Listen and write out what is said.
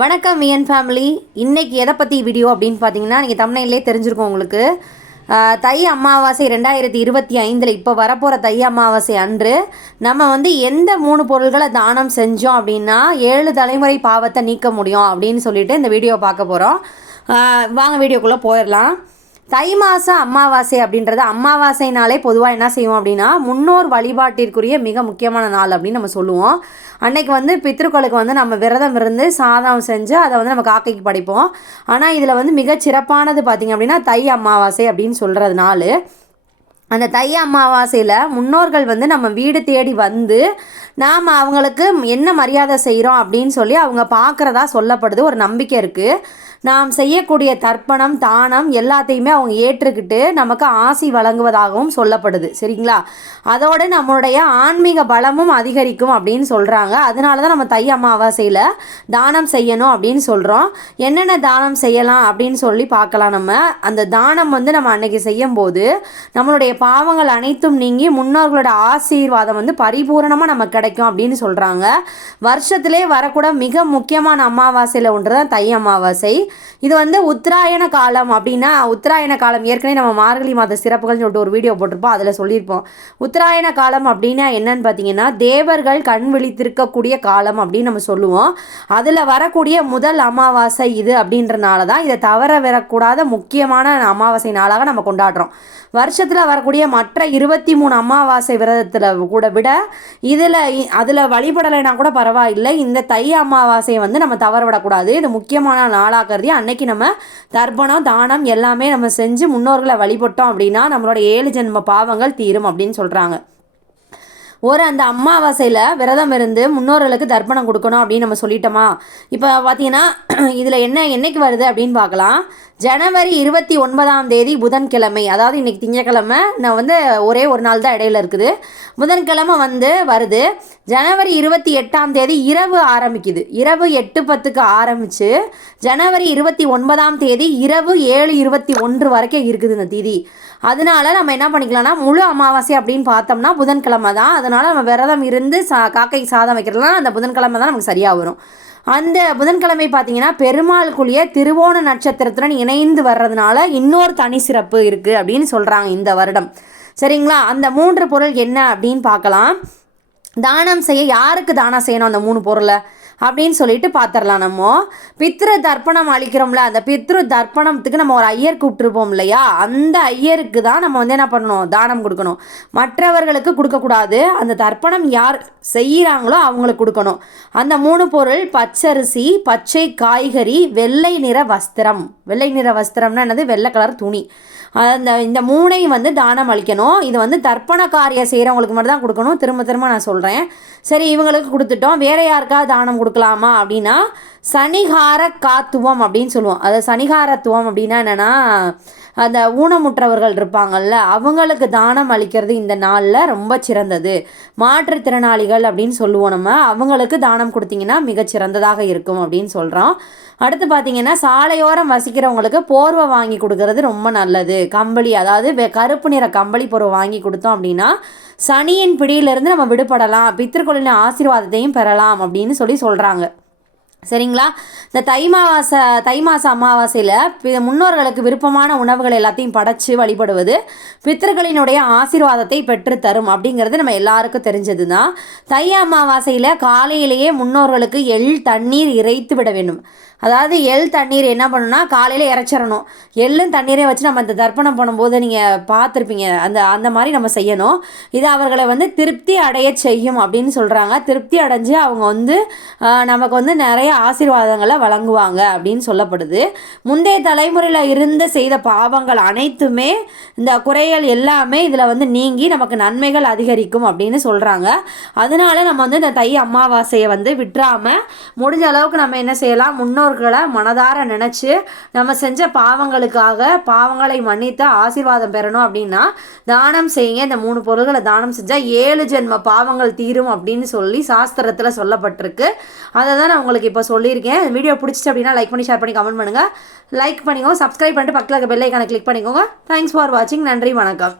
வணக்கம் VN family. இன்றைக்கி எதை பற்றி வீடியோ அப்படின்னு பார்த்தீங்கன்னா, நீங்கள் தமிழ்நிலே தெரிஞ்சிருக்கோம் உங்களுக்கு. தை அமாவாசை 2025 இப்போ வரப்போகிற தை அமாவாசை அன்று நம்ம எந்த 3 பொருள்களை தானம் செஞ்சோம் அப்படின்னா 7 தலைமுறை பாவத்தை நீக்க முடியும் அப்படின்னு சொல்லிட்டு இந்த வீடியோ பார்க்க போகிறோம். வாங்க வீடியோக்குள்ளே போயிடலாம். தை மாத அமாவாசை அப்படின்றது, அமாவாசைனாலே பொதுவாக என்ன செய்வோம் அப்படின்னா முன்னோர் வழிபாட்டிற்குரிய மிக முக்கியமான நாள் அப்படின்னு நம்ம சொல்லுவோம். அன்னைக்கு பித்ருக்களுக்கு நம்ம விரதம் இருந்து சாதம் செஞ்சு அதை நம்ம காக்கைக்கு படைப்போம். ஆனால் இதில் மிக சிறப்பானது பார்த்திங்க அப்படின்னா தை அமாவாசை அப்படின்னு சொல்கிறதுனால, அந்த தை அமாவாசையில் முன்னோர்கள் நம்ம வீடு தேடி வந்து நாம் அவங்களுக்கு என்ன மரியாதை செய்கிறோம் அப்படின்னு சொல்லி அவங்க பார்க்குறதா சொல்லப்படுது. ஒரு நம்பிக்கை இருக்குது. நாம் செய்யக்கூடிய தர்ப்பணம் தானம் எல்லாத்தையுமே அவங்க ஏற்றுக்கிட்டு நமக்கு ஆசி வழங்குவதாகவும் சொல்லப்படுது. சரிங்களா? அதோடு நம்மளுடைய ஆன்மீக பலமும் அதிகரிக்கும் அப்படின்னு சொல்கிறாங்க. அதனால தான் நம்ம தை அமாவாசையில் தானம் செய்யணும் அப்படின்னு சொல்கிறோம். என்னென்ன தானம் செய்யலாம் அப்படின்னு சொல்லி பார்க்கலாம். நம்ம அந்த தானம் நம்ம அன்னைக்கு செய்யும்போது நம்மளுடைய பாவங்கள் அனைத்தும் நீங்கி முன்னோர்களோட ஆசீர்வாதம் பரிபூரணமாக நமக்கு கிடைக்கும் அப்படின்னு சொல்கிறாங்க. வருஷத்திலே வரக்கூட மிக முக்கியமான அமாவாசையில் ஒன்று தான் தை அமாவாசை. இது உத்தராயண காலம் அப்படின்னா, உத்தராயண காலம் ஏற்கனவே நம்ம மார்கழி மாத சிறப்புகள்னு சொல்லிட்டு ஒரு வீடியோ போட்டிருப்போம், அதில் சொல்லியிருப்போம். உத்தராயண காலம் அப்படின்னா என்னன்னு பார்த்தீங்கன்னா, தேவர்கள் கண் விழித்திருக்கக்கூடிய காலம் அப்படின்னு நம்ம சொல்லுவோம். அதில் வரக்கூடிய முதல் அமாவாசை இது அப்படின்றனால தான் இதை தவற வரக்கூடாத முக்கியமான அமாவாசை நாளாக நம்ம கொண்டாடுறோம். வருஷத்தில் வரக்கூடிய மற்ற 23 அமாவாசை விரதத்தில் கூட விட அதில் வழிபடலைன்னா கூட பரவாயில்லை, இந்த தை அமாவாசையை நம்ம தவற விடக்கூடாது. இது முக்கியமான நாளாக கருதி அன்னைக்கு நம்ம தர்ப்பணம் தானம் எல்லாமே நம்ம செஞ்சு முன்னோர்களை வழிபட்டோம் அப்படின்னா நம்மளோட 7 ஜென்ம பாவங்கள் தீரும் அப்படின்னு சொல்கிறாங்க. அந்த அமாவாசையில் விரதம் இருந்து முன்னோர்களுக்கு தர்ப்பணம் கொடுக்கணும் அப்படின்னு நம்ம சொல்லிட்டோமா. இப்போ பார்த்தீங்கன்னா இதில் என்னைக்கு வருது அப்படின்னு பார்க்கலாம். ஜனவரி 29 புதன்கிழமை, அதாவது இன்றைக்கி திங்கக்கிழமை, நான் ஒரே ஒரு நாள் தான் இடையில இருக்குது. புதன்கிழமை வருது. ஜனவரி 28 இரவு ஆரம்பிக்குது. இரவு 8:10 ஆரம்பித்து ஜனவரி 29 இரவு 7:21 வரைக்கும் இருக்குது இந்த திதி. அதனால நம்ம என்ன பண்ணிக்கலாம்னா, முழு அமாவாசை அப்படின்னு பார்த்தோம்னா புதன்கிழமை தான். அதனால் நம்ம விரதம் இருந்து காக்கைக்கு சாதம் வைக்கிறதுலாம் அந்த புதன்கிழமை தான் நமக்கு சரியாக வரும். அந்த புதன்கிழமை பார்த்தீங்கன்னா பெருமாளுக்குரிய திருவோண நட்சத்திரத்துடன் இணைந்து வர்றதுனால இன்னொரு தனி சிறப்பு இருக்குது அப்படின்னு சொல்கிறாங்க இந்த வருடம். சரிங்களா? அந்த 3 பொருள் என்ன அப்படின்னு பார்க்கலாம். தானம் செய்ய யாருக்கு தானம் செய்யணும் அந்த 3 பொருளை அப்படின்னு சொல்லிட்டு பார்த்துடலாம். நம்ம பித்ரு தர்ப்பணம் அளிக்கிறோம்ல, அந்த பித்ரு தர்ப்பணத்துக்கு நம்ம ஒரு ஐயர் கூப்பிட்டுருப்போம் இல்லையா, அந்த ஐயருக்கு தான் நம்ம என்ன பண்ணணும், தானம் கொடுக்கணும். மற்றவர்களுக்கு கொடுக்கக்கூடாது. அந்த தர்ப்பணம் யார் செய்கிறாங்களோ அவங்களுக்கு கொடுக்கணும். அந்த 3 பொருள் பச்சரிசி, பச்சை காய்கறி, வெள்ளை நிற வஸ்திரம். வெள்ளை நிற வஸ்திரம்னா என்னது? வெள்ளை கலர் துணி. இந்த 3ஐயும் தானம் அளிக்கணும். இது தர்ப்பண காரியம் செய்கிறவங்களுக்கு மட்டும் தான் கொடுக்கணும். திரும்ப நான் சொல்கிறேன். சரி, இவங்களுக்கு கொடுத்துட்டோம். வேறு யாருக்காவது தானம் கொடுக்கலாமா அப்படின்னா சனிகார காத்துவம் அப்படின்னு சொல்லுவோம். அது சனிகாரத்துவம் அப்படின்னா என்னென்னா, அந்த ஊனமுற்றவர்கள் இருப்பாங்கள்ல, அவங்களுக்கு தானம் அளிக்கிறது இந்த நாளில் ரொம்ப சிறந்தது. மாற்றுத்திறனாளிகள் அப்படின்னு சொல்லுவோம் நம்ம, அவங்களுக்கு தானம் கொடுத்தீங்கன்னா மிகச்சிறந்ததாக இருக்கும் அப்படின்னு சொல்கிறோம். அடுத்து பார்த்திங்கன்னா, சாலையோரம் வசிக்கிறவங்களுக்கு போர்வை வாங்கி கொடுக்கறது ரொம்ப நல்லது. கம்பளி, அதாவது கருப்பு நிற கம்பளி போர்வை வாங்கி கொடுத்தோம் அப்படின்னா சனியின் பிடியிலிருந்து நம்ம விடுபடலாம், பித்திருக்களின் ஆசீர்வாதத்தையும் பெறலாம் அப்படின்னு சொல்கிறாங்க. சரிங்களா? இந்த தை மாத அமாவாசையில் முன்னோர்களுக்கு விருப்பமான உணவுகள் எல்லாத்தையும் படைச்சு வழிபடுவது பித்தர்களினுடைய ஆசீர்வாதத்தை பெற்றுத்தரும் அப்படிங்கிறது நம்ம எல்லாருக்கும் தெரிஞ்சது தான். தை அமாவாசையில் காலையிலேயே முன்னோர்களுக்கு எள் தண்ணீர் இறைத்து விட வேண்டும். அதாவது எள் தண்ணீர் என்ன பண்ணணும்னா காலையில் இறைச்சிடணும். எள்ளும் தண்ணீரையும் வச்சு நம்ம இந்த தர்ப்பணம் பண்ணும்போது நீங்கள் பார்த்துருப்பீங்க, அந்த மாதிரி நம்ம செய்யணும். இது அவர்களை திருப்தி அடைய செய்யும் அப்படின்னு சொல்கிறாங்க. திருப்தி அடைஞ்சு அவங்க நமக்கு நிறைய ஆசீர்வாதங்களை வழங்குவாங்க அப்படின்னு சொல்லப்படுது. முந்தைய தலைமுறையில் இருந்து செய்த பாவங்கள் அனைத்துமே, இந்த குறைகள் எல்லாமே இதில் நீங்கி நமக்கு நன்மைகள் அதிகரிக்கும் அப்படின்னு சொல்கிறாங்க. அதனால நம்ம இந்த தை அமாவாசையை விட்டுறாமல் முடிஞ்ச அளவுக்கு நம்ம என்ன செய்யலாம், முன்னோர்களை மனதார நினச்சி நம்ம செஞ்ச பாவங்களை மன்னித்து ஆசீர்வாதம் பெறணும் அப்படின்னா தானம் செய்யுங்க. இந்த 3 பொருள்களை தானம் செஞ்சால் 7 ஜென்ம பாவங்கள் தீரும் அப்படின்னு சொல்லி சாஸ்திரத்தில் சொல்லப்பட்டிருக்கு. அதை தான் நான் உங்களுக்கு இப்போ சொல்லியிருக்கேன். வீடியோ பிடிச்சிச்சு அப்படின்னா லைக் பண்ணி, ஷேர் பண்ணி, கமெண்ட் பண்ணுங்கள். லைக் பண்ணிக்கோங்க, சப்ஸ்கிரைப் பண்ணிட்டு பக்கத்தில் இருக்க பெல் ஐக்கானை கிளிக் பண்ணிக்கோங்க. தேங்க்ஸ் ஃபார் வாட்சிங். நன்றி, வணக்கம்.